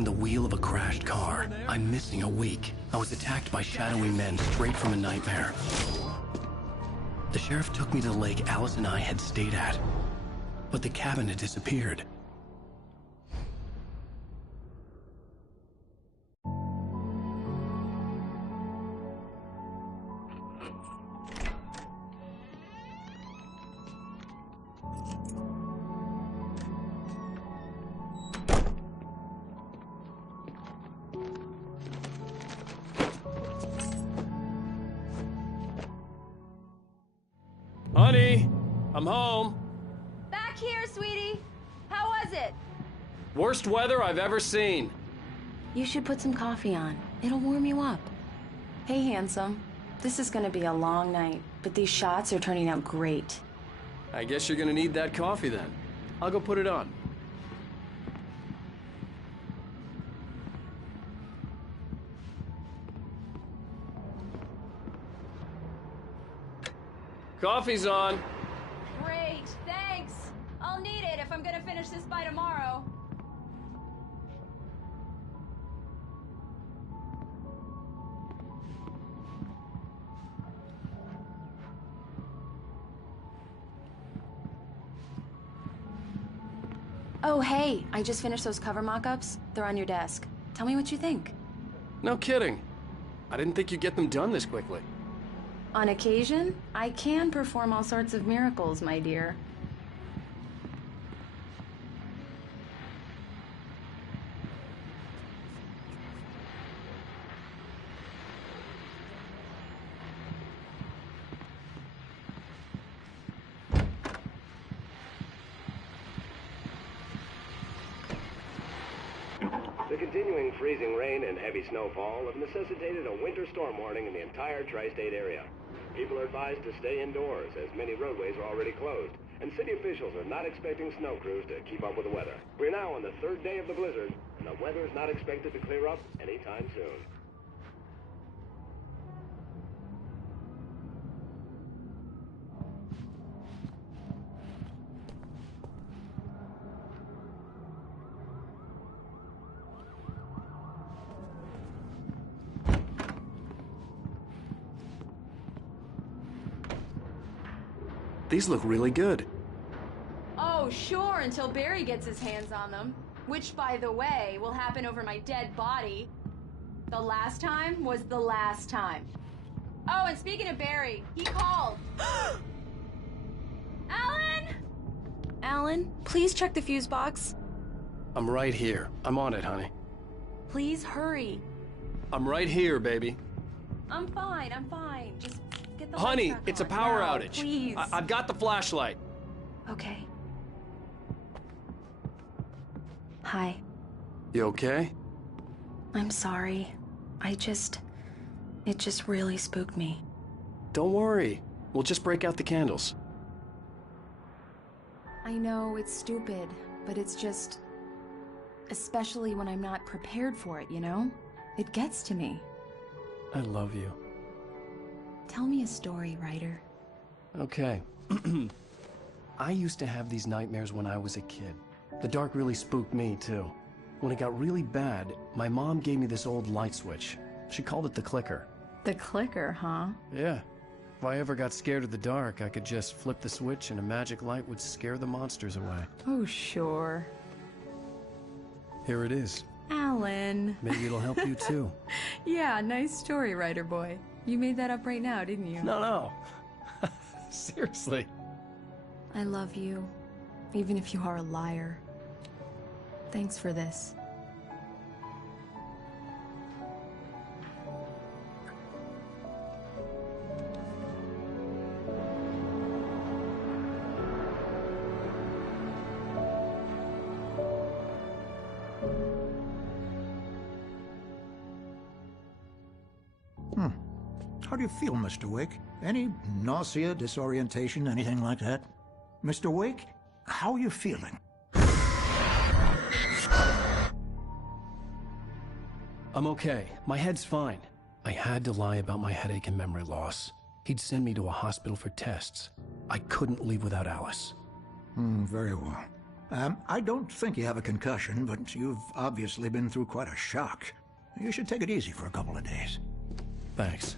behind the wheel of a crashed car. I'm missing a week. I was attacked by shadowy men straight from a nightmare. The sheriff took me to the lake Alice and I had stayed at, but the cabin had disappeared. Honey, I'm home. Back here, sweetie. How was it? Worst weather I've ever seen. You should put some coffee on. It'll warm you up. Hey, handsome. This is gonna be a long night, but these shots are turning out great. I guess you're gonna need that coffee then. I'll go put it on. Coffee's on. Great, thanks. I'll need it if I'm gonna finish this by tomorrow. Oh, hey, I just finished those cover mock-ups. They're on your desk. Tell me what you think. No kidding. I didn't think you'd get them done this quickly. On occasion, I can perform all sorts of miracles, my dear. The continuing freezing rain and heavy snowfall have necessitated a winter storm warning in the entire tri-state area. People are advised to stay indoors as many roadways are already closed, and city officials are not expecting snow crews to keep up with the weather. We're now on the third day of the blizzard, and the weather is not expected to clear up anytime soon. These look really good. Oh, sure, until Barry gets his hands on them. Which, by the way, will happen over my dead body. The last time was the last time. Oh, and speaking of Barry, he called. Alan! Alan, please check the fuse box. I'm right here. I'm on it, honey. Please hurry. I'm right here, baby. I'm fine, I'm fine. Just get the Honey, lights back it's a on. power No, outage. Please. I've got the flashlight. Okay. Hi. You okay? I'm sorry. It just really spooked me. Don't worry. We'll just break out the candles. I know it's stupid, but it's just... Especially when I'm not prepared for it, you know? It gets to me. I love you. Tell me a story, writer. Okay. I used to have these nightmares when I was a kid. The dark really spooked me, too. When it got really bad, my mom gave me this old light switch. She called it the clicker. The clicker, huh? Yeah. If I ever got scared of the dark, I could just flip the switch and a magic light would scare the monsters away. Oh, sure. Here it is. Alan. Maybe it'll help you, too. Yeah, nice story, writer boy. You made that up right now, didn't you? No. Seriously. I love you, even if you are a liar. Thanks for this. How do you feel, Mr. Wake? Any nausea, disorientation, anything like that? Mr. Wake, how are you feeling? I'm okay. My head's fine. I had to lie about my headache and memory loss. He'd send me to a hospital for tests. I couldn't leave without Alice. Very well. I don't think you have a concussion, but you've obviously been through quite a shock. You should take it easy for a couple of days. Thanks.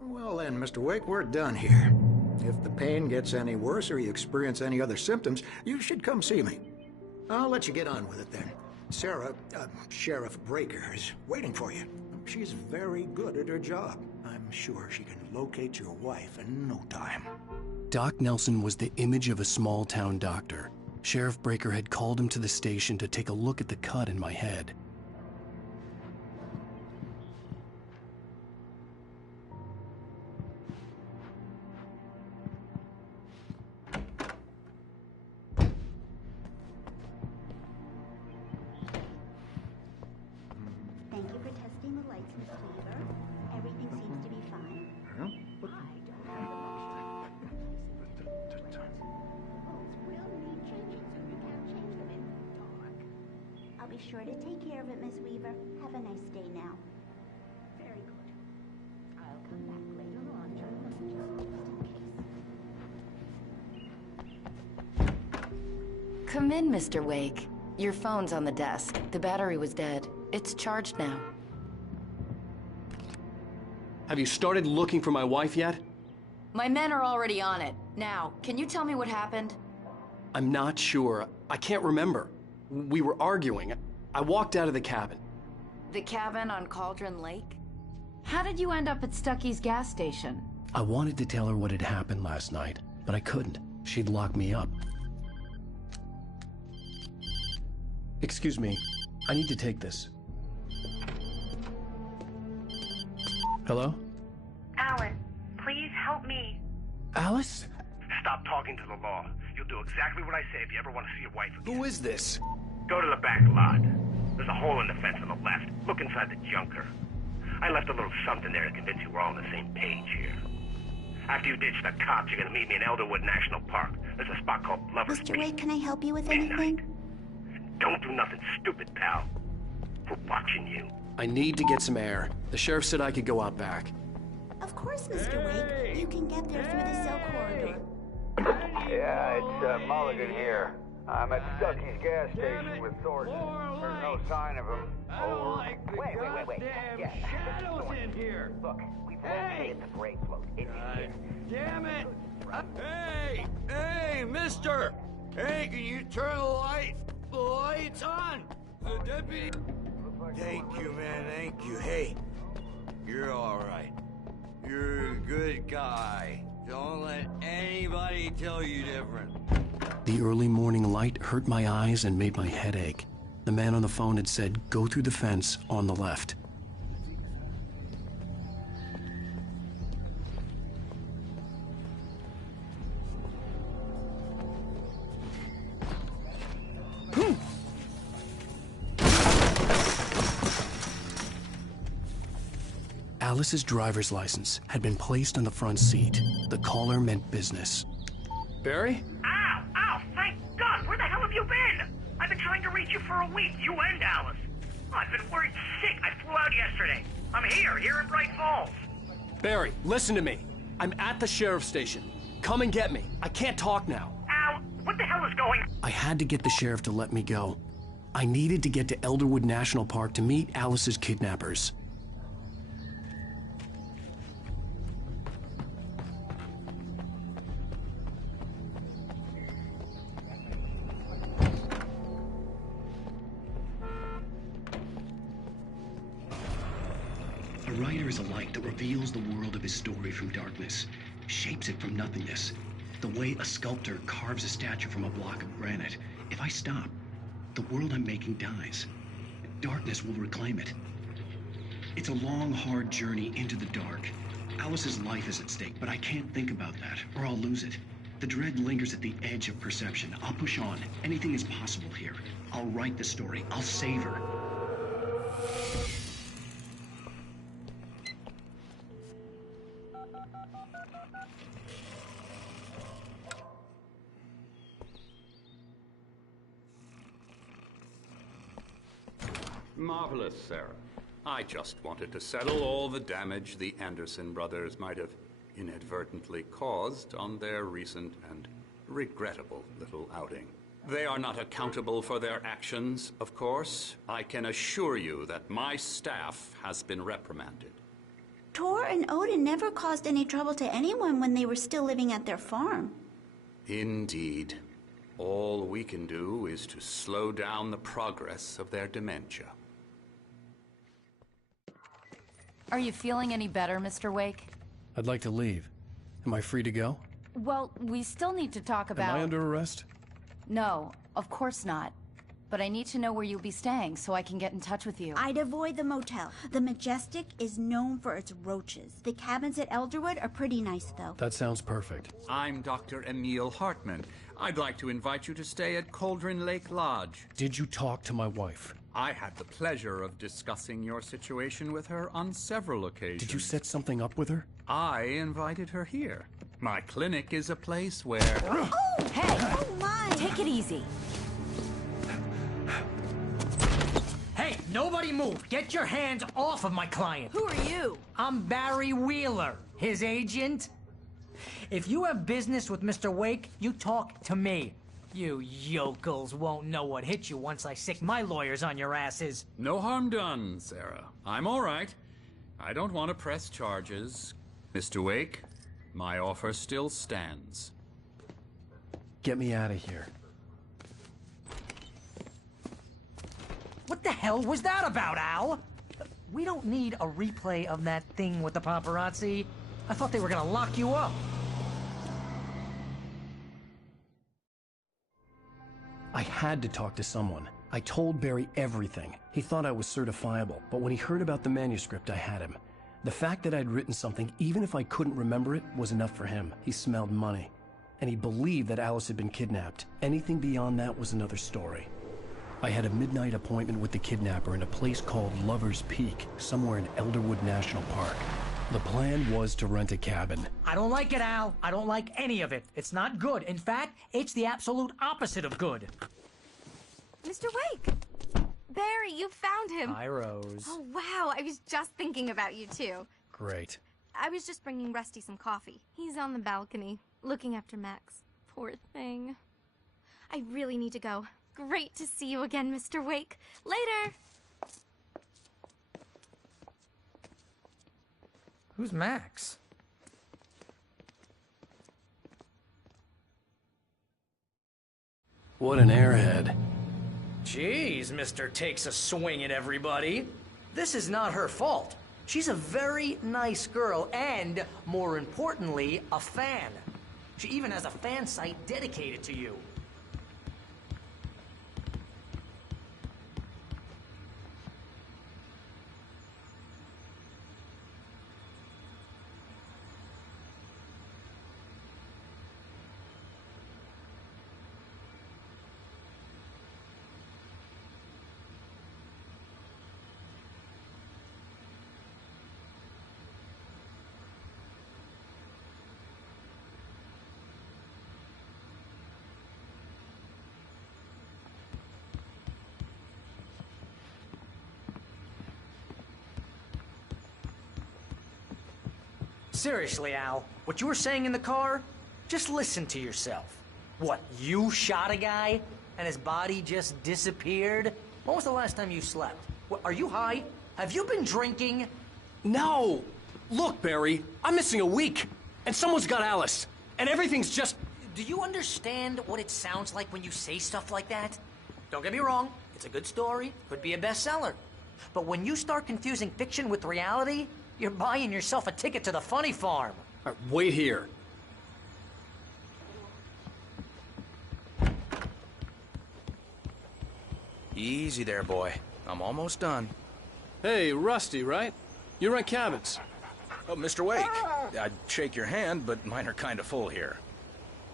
Well then, Mr. Wake, we're done here. If the pain gets any worse or you experience any other symptoms, you should come see me. I'll let you get on with it then. Sarah, Sheriff Breaker, is waiting for you. She's very good at her job. I'm sure she can locate your wife in no time. Doc Nelson was the image of a small-town doctor. Sheriff Breaker had called him to the station to take a look at the cut in my head. Thank you for testing the lights, Mr. Weaver. Everything seems to be fine. I don't have the luxury. Real need changes, so you can't change them in the dark. I'll be sure to take care of it, Miss Weaver. Have a nice day now. Very good. I'll come back later on, just in case. Come in, Mr. Wake. Your phone's on the desk. The battery was dead. It's charged now. Have you started looking for my wife yet? My men are already on it. Now, can you tell me what happened? I'm not sure. I can't remember. We were arguing. I walked out of the cabin. The cabin on Cauldron Lake? How did you end up at Stucky's gas station? I wanted to tell her what had happened last night, but I couldn't. She'd lock me up. Excuse me. I need to take this. Hello? Alan, please help me. Alice? Stop talking to the law. You'll do exactly what I say if you ever want to see your wife again. Who is this? Go to the back lot. There's a hole in the fence on the left. Look inside the junker. I left a little something there to convince you we're all on the same page here. After you ditch the cops, you're gonna meet me in Elderwood National Park. There's a spot called Lover's Mr. Beach. Wake, can I help you with Midnight. anything? Don't do nothing stupid, pal. We're watching you. I need to get some air. The sheriff said I could go out back. Of course, Mr. Wake. You can get there through the cell corridor. Yeah, it's Mulligan here. I'm at Stucky's gas station with Thornton. There's no sign of him. Or... Wait. Yeah, shadows in here. Look, we've located the brake float. It's here. Damn it! Hey, mister! Hey, can you turn the lights on? The deputy... Thank you, man, thank you. Hey, you're all right. You're a good guy. Don't let anybody tell you different. The early morning light hurt my eyes and made my head ache. The man on the phone had said, go through the fence on the left. Alice's driver's license had been placed on the front seat. The caller meant business. Barry? Ow! Thank God! Where the hell have you been? I've been trying to reach you for a week, you and Alice. I've been worried sick. I flew out yesterday. I'm here in Bright Falls. Barry, listen to me. I'm at the sheriff's station. Come and get me. I can't talk now. Al, what the hell is going on? I had to get the sheriff to let me go. I needed to get to Elderwood National Park to meet Alice's kidnappers. A writer is a light that reveals the world of his story from darkness, shapes it from nothingness. The way a sculptor carves a statue from a block of granite. If I stop, the world I'm making dies. Darkness will reclaim it. It's a long, hard journey into the dark. Alice's life is at stake, but I can't think about that, or I'll lose it. The dread lingers at the edge of perception. I'll push on. Anything is possible here. I'll write the story. I'll save her. Marvelous, Sarah. I just wanted to settle all the damage the Anderson brothers might have inadvertently caused on their recent and regrettable little outing. They are not accountable for their actions, of course. I can assure you that my staff has been reprimanded. Tor and Odin never caused any trouble to anyone when they were still living at their farm. Indeed. All we can do is to slow down the progress of their dementia. Are you feeling any better, Mr. Wake? I'd like to leave. Am I free to go? Well, we still need to talk about... Am I under arrest? No, of course not. But I need to know where you'll be staying so I can get in touch with you. I'd avoid the motel. The Majestic is known for its roaches. The cabins at Elderwood are pretty nice, though. That sounds perfect. I'm Dr. Emil Hartman. I'd like to invite you to stay at Cauldron Lake Lodge. Did you talk to my wife? I had the pleasure of discussing your situation with her on several occasions. Did you set something up with her? I invited her here. My clinic is a place where... Oh! Hey! Oh, my! Take it easy. Hey, nobody move! Get your hands off of my client! Who are you? I'm Barry Wheeler, his agent. If you have business with Mr. Wake, you talk to me. You yokels won't know what hit you once I sick my lawyers on your asses. No harm done, Sarah. I'm all right. I don't want to press charges. Mr. Wake, my offer still stands. Get me out of here. What the hell was that about, Al? We don't need a replay of that thing with the paparazzi. I thought they were gonna lock you up. I had to talk to someone. I told Barry everything. He thought I was certifiable, but when he heard about the manuscript, I had him. The fact that I'd written something, even if I couldn't remember it, was enough for him. He smelled money. And he believed that Alice had been kidnapped. Anything beyond that was another story. I had a midnight appointment with the kidnapper in a place called Lover's Peak, somewhere in Elderwood National Park. The plan was to rent a cabin. I don't like it, Al. I don't like any of it. It's not good. In fact, it's the absolute opposite of good. Mr. Wake! Barry, you found him! Hi, Rose. Oh, wow. I was just thinking about you, too. Great. I was just bringing Rusty some coffee. He's on the balcony, looking after Max. Poor thing. I really need to go. Great to see you again, Mr. Wake. Later! Who's Max? What an airhead. Jeez, Mr. Takes a swing at everybody. This is not her fault. She's a very nice girl and, more importantly, a fan. She even has a fan site dedicated to you. Seriously, Al, what you were saying in the car, just listen to yourself. What, you shot a guy and his body just disappeared? When was the last time you slept? What, are you high? Have you been drinking? No! Look, Barry, I'm missing a week, and someone's got Alice, and everything's just... Do you understand what it sounds like when you say stuff like that? Don't get me wrong, it's a good story, could be a bestseller. But when you start confusing fiction with reality, you're buying yourself a ticket to the funny farm. All right, wait here. Easy there, boy. I'm almost done. Hey, Rusty, right? You rent cabins. Oh, Mr. Wake. I'd shake your hand, but mine are kind of full here.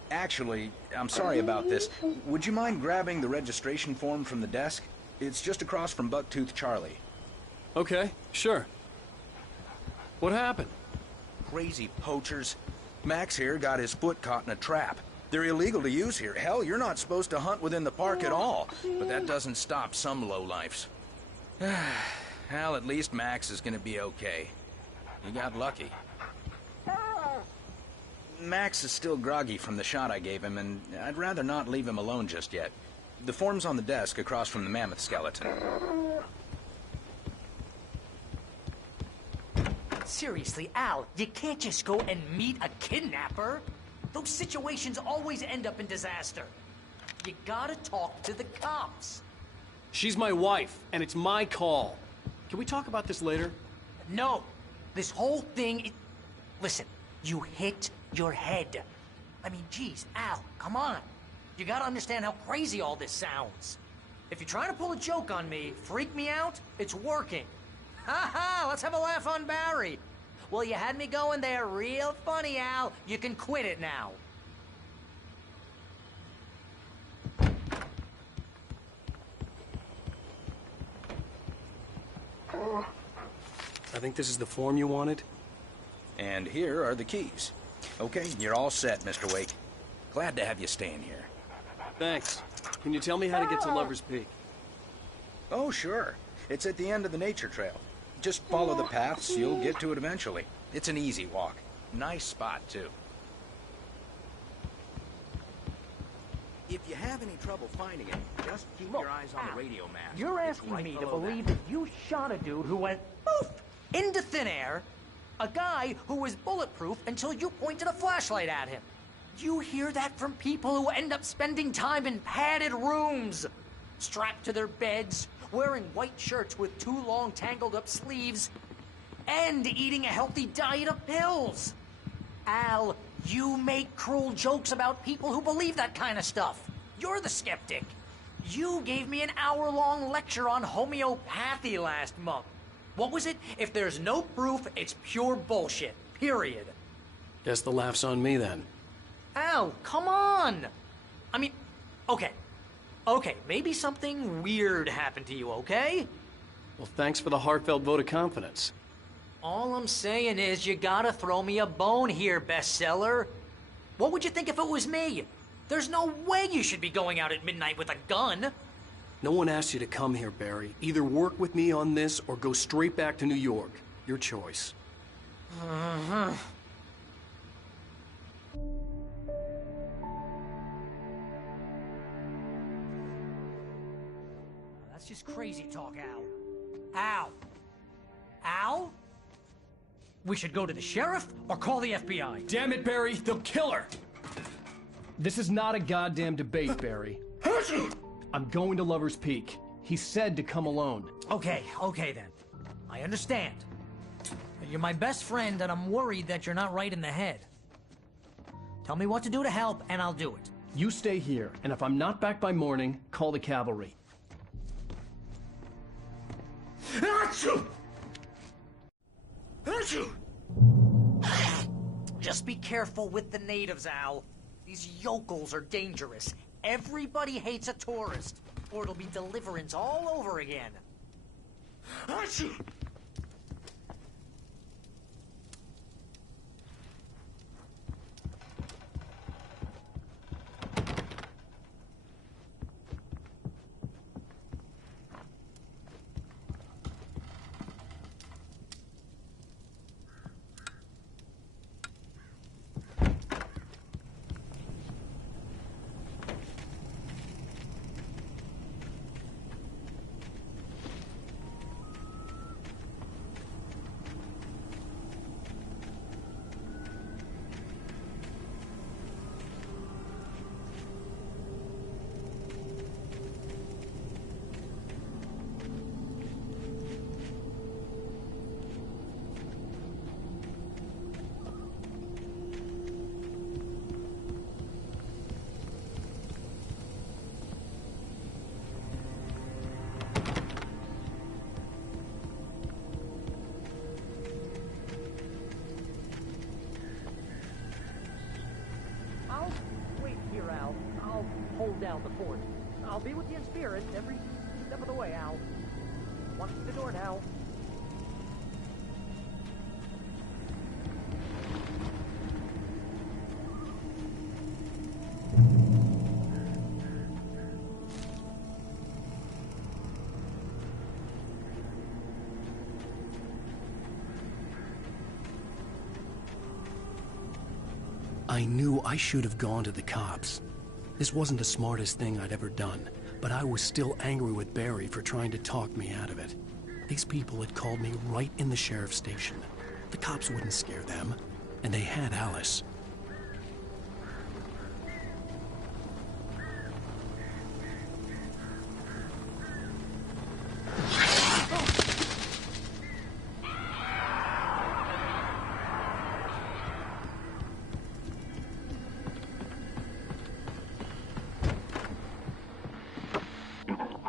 Actually, I'm sorry about this. Would you mind grabbing the registration form from the desk? It's just across from Bucktooth Charlie. Okay, sure. What happened? Crazy poachers. Max here got his foot caught in a trap. They're illegal to use here. Hell, you're not supposed to hunt within the park at all. But that doesn't stop some lowlifes. Well, at least Max is gonna be okay. He got lucky. Max is still groggy from the shot I gave him, and I'd rather not leave him alone just yet. The form's on the desk across from the mammoth skeleton. Seriously, Al, you can't just go and meet a kidnapper. Those situations always end up in disaster. You gotta talk to the cops. She's my wife, and it's my call. Can we talk about this later? No. This whole thing is... Listen, you hit your head. I mean, geez, Al, come on. You gotta understand how crazy all this sounds. If you're trying to pull a joke on me, freak me out, it's working. Ha ha, let's have a laugh on Barry. Well, you had me going there real funny, Al. You can quit it now. I think this is the form you wanted. And here are the keys. Okay, you're all set, Mr. Wake. Glad to have you staying here. Thanks. Can you tell me how to get to Lover's Peak? Oh, sure. It's at the end of the nature trail. Just follow the paths, you'll get to it eventually. It's an easy walk. Nice spot, too. If you have any trouble finding it, just keep your eyes on the radio mast. You're asking me to believe that you shot a dude who went poof into thin air, a guy who was bulletproof until you pointed a flashlight at him. You hear that from people who end up spending time in padded rooms, strapped to their beds, wearing white shirts with too long tangled up sleeves, and eating a healthy diet of pills. Al, you make cruel jokes about people who believe that kind of stuff. You're the skeptic. You gave me an hour-long lecture on homeopathy last month. What was it? If there's no proof, it's pure bullshit. Period. Guess the laugh's on me then. Al, come on! I mean, okay. Okay, maybe something weird happened to you, okay? Well, thanks for the heartfelt vote of confidence. All I'm saying is you gotta throw me a bone here, bestseller. What would you think if it was me? There's no way you should be going out at midnight with a gun. No one asked you to come here, Barry. Either work with me on this or go straight back to New York. Your choice. That's just crazy talk, Al. Al? Al? We should go to the sheriff or call the FBI. Damn it, Barry, they'll kill her! This is not a goddamn debate, Barry. I'm going to Lover's Peak. He said to come alone. Okay then. I understand. You're my best friend, and I'm worried that you're not right in the head. Tell me what to do to help, and I'll do it. You stay here, and if I'm not back by morning, call the cavalry. Just be careful with the natives, Al. These yokels are dangerous. Everybody hates a tourist, or it'll be Deliverance all over again. I'll wait here, Al. I'll hold down the fort. I'll be with you in spirit every step of the way, Al. Watch the door now. I knew I should have gone to the cops. This wasn't the smartest thing I'd ever done, but I was still angry with Barry for trying to talk me out of it. These people had called me right in the sheriff's station. The cops wouldn't scare them, and they had Alice.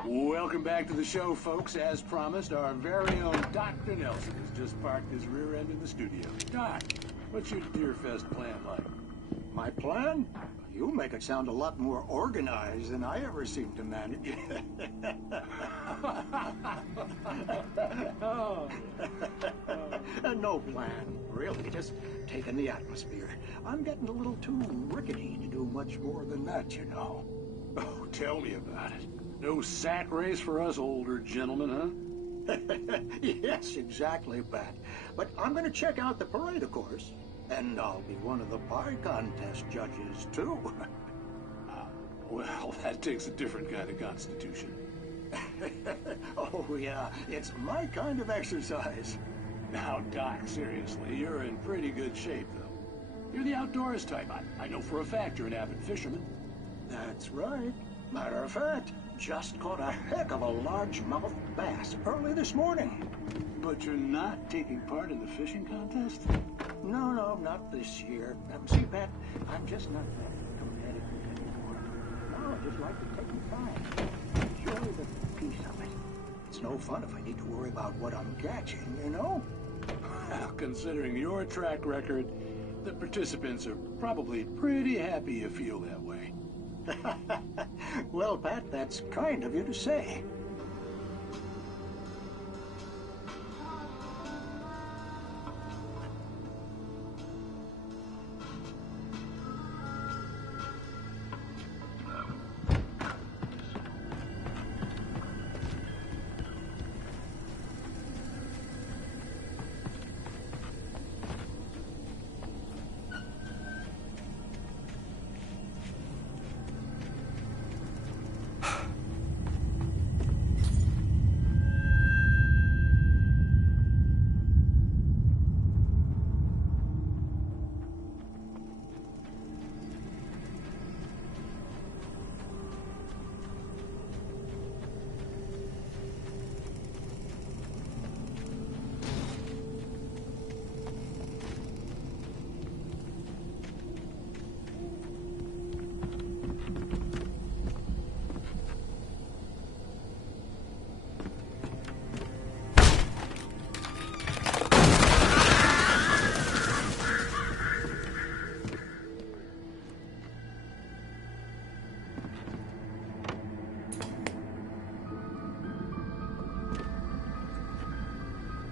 Welcome back to the show, folks. As promised, our very own Dr. Nelson has just parked his rear end in the studio. Doc, what's your Deerfest plan like? My plan? You make it sound a lot more organized than I ever seem to manage. No plan, really. Just taking the atmosphere. I'm getting a little too rickety to do much more than that, you know. Oh, tell me about it. No sack race for us older gentlemen, huh? Yes, exactly, Pat. But I'm going to check out the parade, of course. And I'll be one of the pie contest judges, too. Well, that takes a different kind of constitution. Oh, yeah. It's my kind of exercise. Now, Doc, seriously, you're in pretty good shape, though. You're the outdoors type. I know for a fact you're an avid fisherman. That's right. Matter of fact, just caught a heck of a largemouth bass early this morning. But you're not taking part in the fishing contest? No, not this year. See, Pat, I'm just not that competitive anymore. No, I just like to take my time. Enjoy the peace of it. It's no fun if I need to worry about what I'm catching, you know? Well, considering your track record, the participants are probably pretty happy you feel that way. Well, Pat, that's kind of you to say.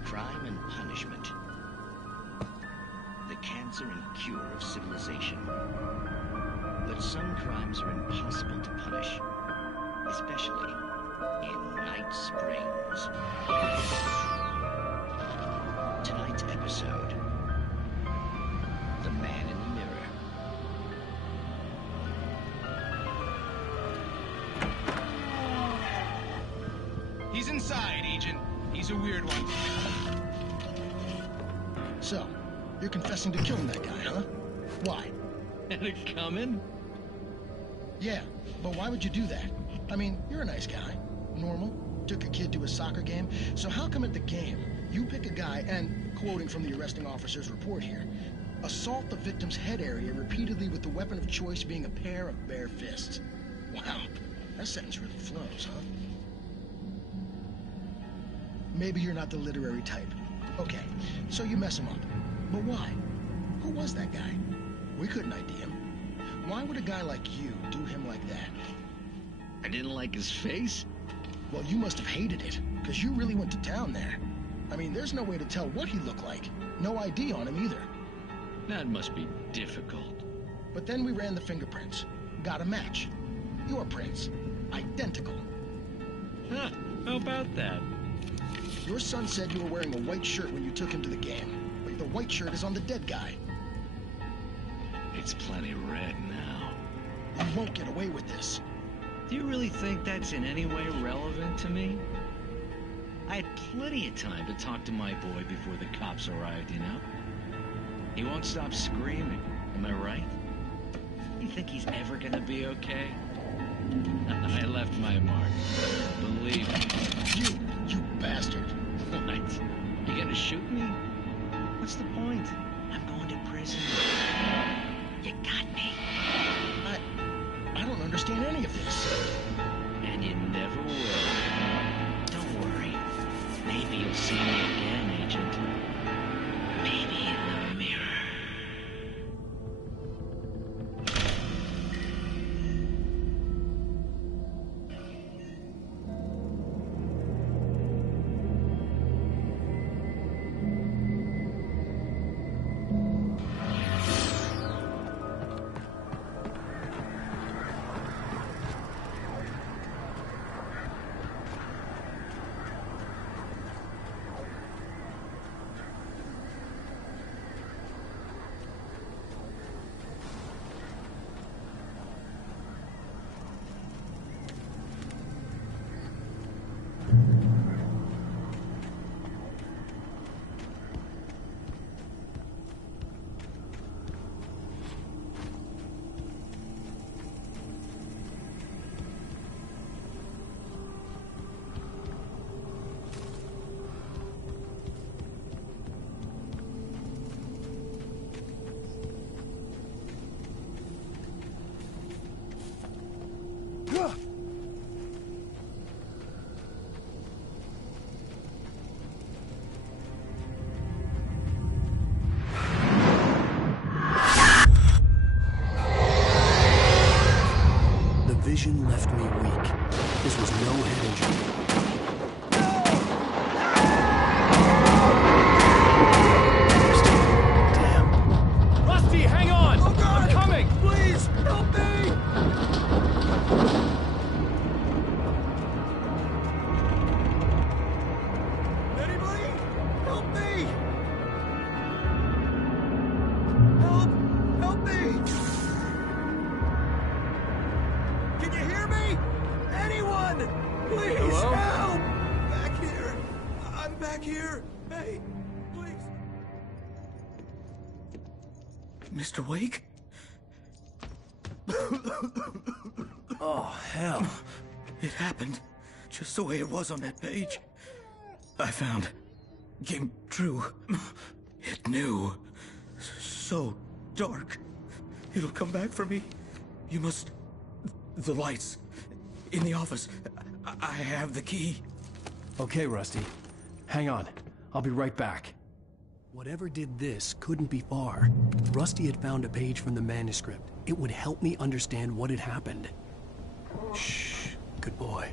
Crime and punishment. The cancer and cure of civilization. But some crimes are impossible to punish, especially in Night Springs. Tonight's episode, The Man in the Mirror. He's inside, Agent. He's a weird one. So, you're confessing to killing that guy, huh? Why? Had it coming? Yeah, but why would you do that? I mean, you're a nice guy. Normal. Took a kid to a soccer game. So how come at the game, you pick a guy and, quoting from the arresting officer's report here, assault the victim's head area repeatedly with the weapon of choice being a pair of bare fists? Wow, that sentence really flows, huh? Maybe you're not the literary type. Okay, so you mess him up. But why? Who was that guy? We couldn't ID him. Why would a guy like you do him like that? I didn't like his face? Well, you must have hated it, because you really went to town there. I mean, there's no way to tell what he looked like. No ID on him either. That must be difficult. But then we ran the fingerprints. Got a match. Your prints. Identical. Huh, how about that? Your son said you were wearing a white shirt when you took him to the game. But the white shirt is on the dead guy. It It's plenty red now. You won't get away with this. Do you really think that's in any way relevant to me? I had plenty of time to talk to my boy before the cops arrived, you know? He won't stop screaming, am I right? You think he's ever gonna be okay? I left my mark. Believe me. You bastard. What? You gonna shoot me? What's the point? I'm going to prison. You got me. I don't understand any of this. And you never will. Don't worry. Maybe you'll see me again, Agent. Maybe in the mirror. Vision left me weak. This was no head injury. Damn. Rusty, hang on! Oh God! I'm coming! Please, help me! Anybody? Help me! Help me! Can you hear me? Anyone! Please, hello? Help! Back here! I'm back here! Hey, please! Mr. Wake? Oh, hell. It happened just the way it was on that page. I found. Came true. It knew. So dark. It'll come back for me. You must... The lights. In the office. I have the key. Okay, Rusty. Hang on. I'll be right back. Whatever did this couldn't be far. Rusty had found a page from the manuscript. It would help me understand what had happened. Shh. Good boy.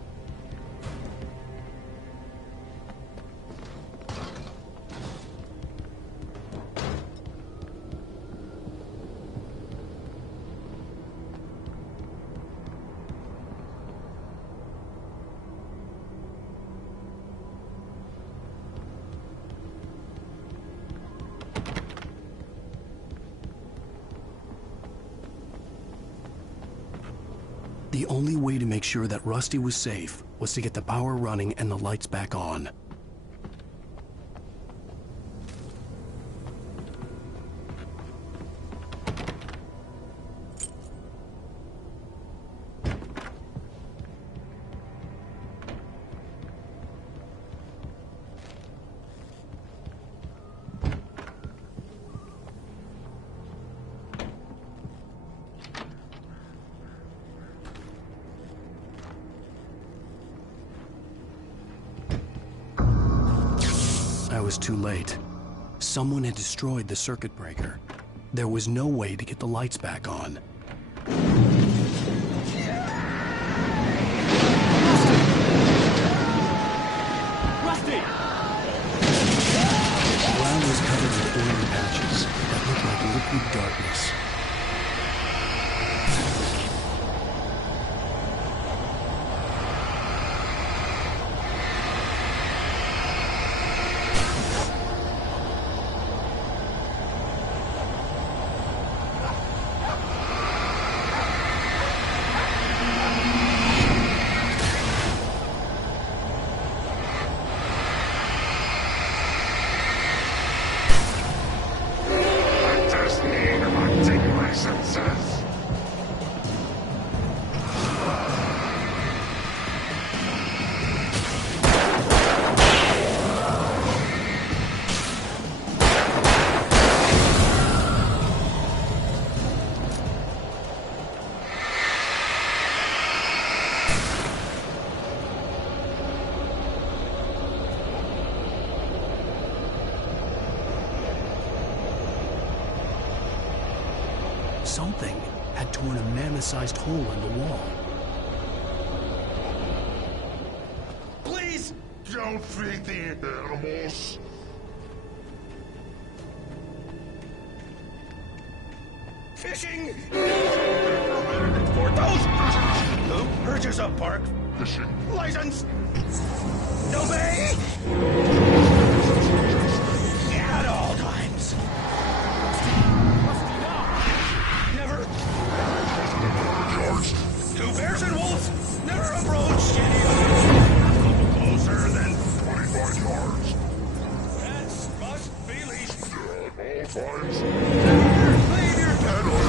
The only way to make sure that Rusty was safe was to get the power running and the lights back on. I was too late. Someone had destroyed the circuit breaker. There was no way to get the lights back on. Rusty! The ground was covered with oily patches that looked like liquid darkness. Something had torn a mammoth-sized hole in the wall. Please! Don't feed the animals! Fishing! For those! Who? Urges up, Park. Fishing. License! Obey! At all times. Never. Two bears and wolves. Never approach any other. Closer than 25 yards. Pets must be leashed. At all times. Leave your pet on.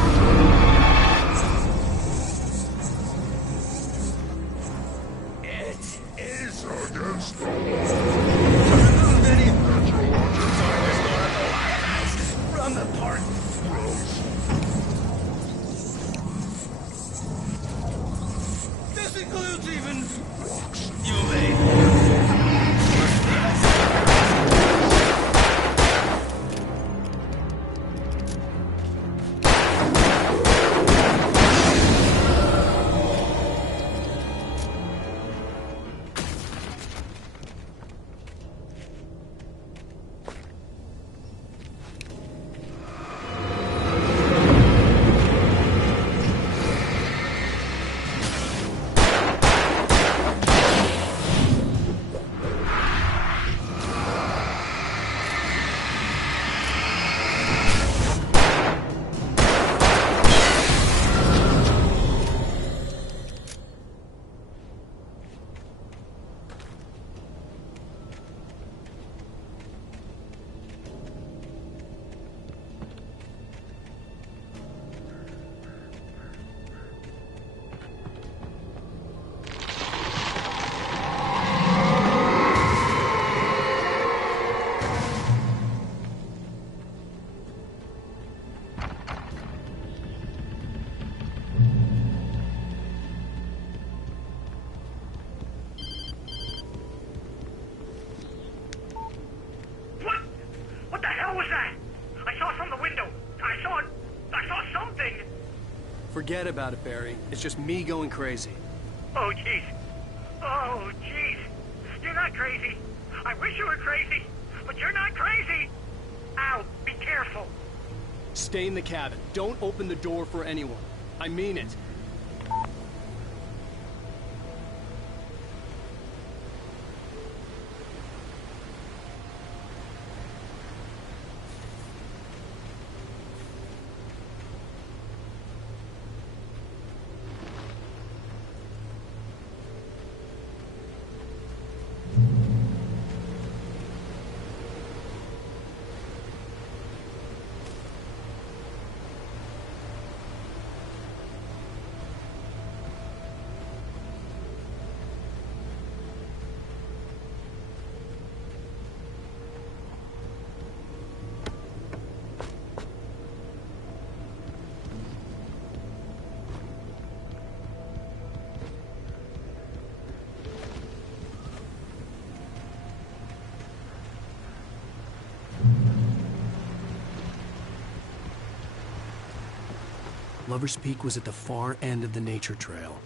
It is against the law. Run the park. This includes even you, mate. Forget about it, Barry. It's just me going crazy. Oh, jeez. Oh, jeez. You're not crazy. I wish you were crazy, but you're not crazy. Ow, be careful. Stay in the cabin. Don't open the door for anyone. I mean it. Lover's Peak was at the far end of the nature trail.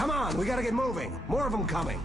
Come on, we gotta get moving. More of them coming.